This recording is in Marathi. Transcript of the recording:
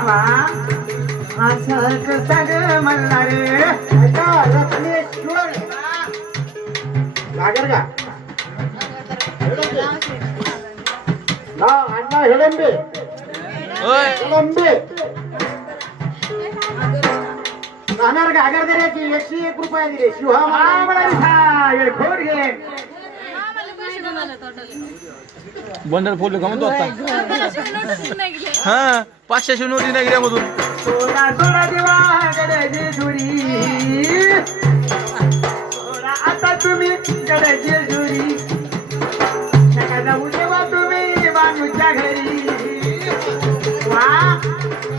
बाबा असं कसं ग म्हणला रे रत्नेश्वर लागेल का ना अण्णा हेडंबे हेडंबे राहणार का आगर दर्याची 101 रुपये दिले शिवहा खोड घे बंडल फोडले का म्हणतो आता हा 500 नोटी नाही गेल्यामधून सोडा सोडा देवा गडाची जुरी सोडा आता तुम्ही गडाची जुरी